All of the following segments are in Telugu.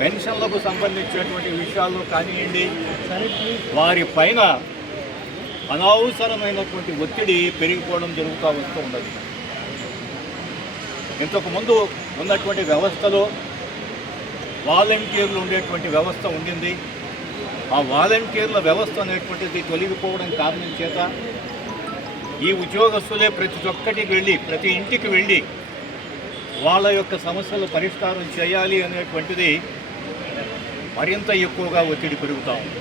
పెన్షన్లకు సంబంధించినటువంటి విషయాల్లో కానివ్వండి, వారి పైన అనవసరమైనటువంటి ఒత్తిడి పెరిగిపోవడం జరుగుతూ వస్తూ ఉన్నది. ఇంతకుముందు ఉన్నటువంటి వ్యవస్థలో వాలంటీర్లు ఉండేటువంటి వ్యవస్థ ఉండింది. ఆ వాలంటీర్ల వ్యవస్థ అనేటువంటిది తొలగిపోవడం కారణం చేత ఈ ఉద్యోగస్తులే ప్రతి ఒక్కటికి వెళ్ళి, ప్రతి ఇంటికి వెళ్ళి వాళ్ళ యొక్క సమస్యలు పరిష్కారం చేయాలి అనేటువంటిది మరింత ఎక్కువగా ఒత్తిడి పెరుగుతూ ఉంది.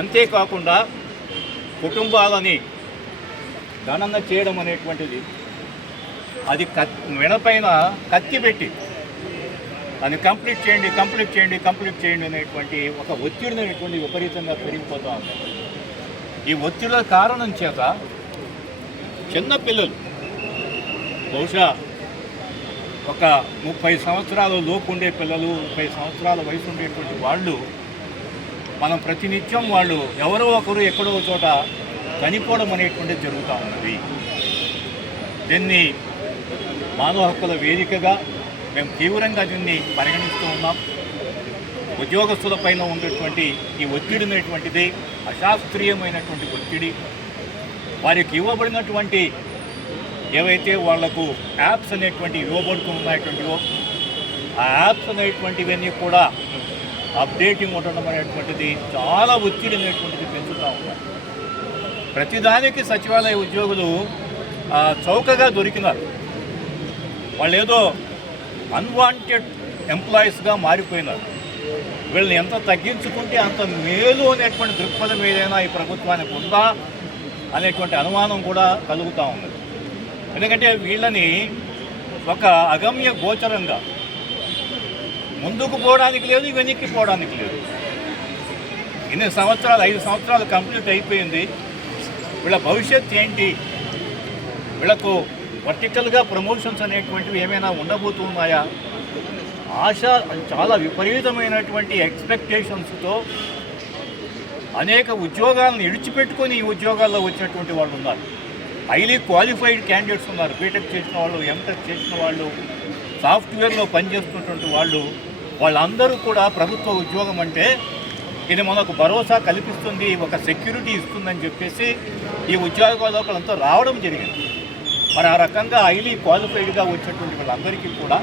అంతేకాకుండా కుటుంబాలని గణన చేయడం అనేటువంటిది అది మెడపైన కత్తి పెట్టి దాన్ని కంప్లీట్ చేయండి అనేటువంటి ఒక ఒత్తిడి అనేటువంటి విపరీతంగా పెరిగిపోతూ ఉంది. ఈ ఒత్తిడిల కారణం చేత చిన్నపిల్లలు బహుశా ఒక 30 సంవత్సరాల లోపు ఉండే పిల్లలు, 30 సంవత్సరాల వయసు ఉండేటువంటి వాళ్ళు మనం ప్రతినిత్యం వాళ్ళు ఎవరో ఒకరు ఎక్కడో చోట చనిపోవడం అనేటువంటిది జరుగుతూ ఉన్నది. దీన్ని మానవ హక్కుల వేదికగా మేము తీవ్రంగా దీన్ని పరిగణిస్తూ ఉన్నాం. ఉద్యోగస్తుల పైన ఉండేటువంటి ఈ ఒత్తిడి అనేటువంటిది అశాస్త్రీయమైనటువంటి ఒత్తిడి. వారికి ఇవ్వబడినటువంటి ఏవైతే వాళ్లకు యాప్స్ అనేటువంటి ఇవ్వబడుతున్నాయటువంటివో ఆ యాప్స్ అనేటువంటివన్నీ కూడా అప్డేటింగ్ ఉండడం అనేటువంటిది చాలా ఒత్తిడి అనేటువంటిది పెంచుతూ ఉన్నారు. ప్రతిదానికి సచివాలయ ఉద్యోగులు చౌకగా దొరికినారు. వాళ్ళు ఏదో అన్వాంటెడ్ ఎంప్లాయీస్గా మారిపోయినారు. వీళ్ళని ఎంత తగ్గించుకుంటే అంత మేలు అనేటువంటి దృక్పథం ఏదైనా ఈ ప్రభుత్వానికి ఉందా అనేటువంటి అనుమానం కూడా కలుగుతూ ఉన్నది. ఎందుకంటే వీళ్ళని ఒక అగమ్య గోచరంగా ముందుకు పోవడానికి లేదు, వెనక్కి పోవడానికి లేదు. ఇన్ని సంవత్సరాలు, 5 సంవత్సరాలు కంప్లీట్ అయిపోయింది. వీళ్ళ భవిష్యత్ ఏంటి? వీళ్ళకు వర్టికల్గా ప్రమోషన్స్ అనేటువంటివి ఏమైనా ఉండబోతున్నాయా? ఆశ చాలా విపరీతమైనటువంటి ఎక్స్పెక్టేషన్స్తో అనేక ఉద్యోగాలను విడిచిపెట్టుకొని ఈ ఉద్యోగాల్లో వచ్చినటువంటి వాళ్ళు ఉన్నారు. హైలీ క్వాలిఫైడ్ క్యాండిడేట్స్ ఉన్నారు. బీటెక్ చేసిన వాళ్ళు, ఎంటెక్ చేసిన వాళ్ళు, సాఫ్ట్వేర్లో పనిచేస్తున్నటువంటి వాళ్ళందరూ కూడా ప్రభుత్వ ఉద్యోగం అంటే ఇది మనకు భరోసా కల్పిస్తుంది, ఒక సెక్యూరిటీ ఇస్తుందని చెప్పేసి ఈ ఉద్యోగాలంతా రావడం జరిగింది. మరి ఆ రకంగా హైలీ క్వాలిఫైడ్గా వచ్చేటువంటి వాళ్ళందరికీ కూడా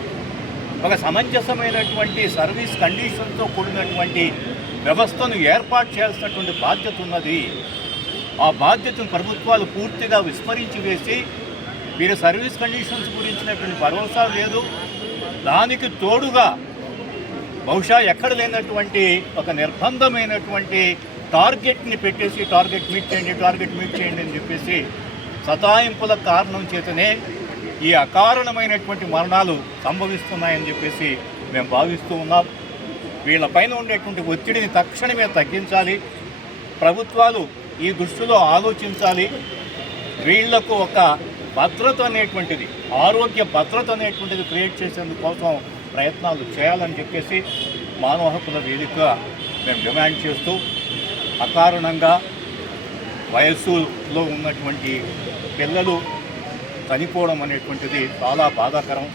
ఒక సమంజసమైనటువంటి సర్వీస్ కండిషన్తో కూడినటువంటి వ్యవస్థను ఏర్పాటు చేయాల్సినటువంటి బాధ్యత ఉన్నది. ఆ బాధ్యతను ప్రభుత్వాలు పూర్తిగా విస్మరించి వేసి వీరి సర్వీస్ కండిషన్స్ గురించినటువంటి భరోసా లేదు. దానికి తోడుగా బహుశా ఎక్కడ లేనటువంటి ఒక నిర్బంధమైనటువంటి టార్గెట్ని పెట్టేసి టార్గెట్ మీట్ చేయండి అని చెప్పేసి సతాయింపుల కారణం చేతనే ఈ అకారణమైనటువంటి మరణాలు సంభవిస్తున్నాయని చెప్పేసి మేము భావిస్తూ ఉన్నాం. వీళ్ళపైన ఉండేటువంటి ఒత్తిడిని తక్షణమే తగ్గించాలి. ప్రభుత్వాలు ఈ దృష్టిలో ఆలోచించాలి. వీళ్లకు ఒక భద్రత అనేటువంటిది, ఆరోగ్య భద్రత అనేటువంటిది క్రియేట్ చేసేందుకోసం ప్రయత్నాలు చేయాలని చెప్పేసి మానవ హక్కుల వేదికగా మేము డిమాండ్ చేస్తూ, అకారణంగా వయస్సులో ఉన్నటువంటి పిల్లలు చనిపోవడం అనేటువంటిది చాలా బాధాకరం.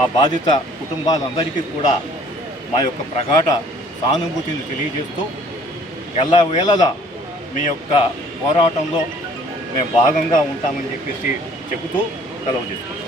ఆ బాధిత కుటుంబాలందరికీ కూడా మా యొక్క ప్రగాఢ సానుభూతిని తెలియజేస్తూ ఎల్లవేళలా మీ యొక్క పోరాటంలో మేము భాగంగా ఉంటామని చెప్పేసి చెబుతూ సెలవు తీసుకుంటాం.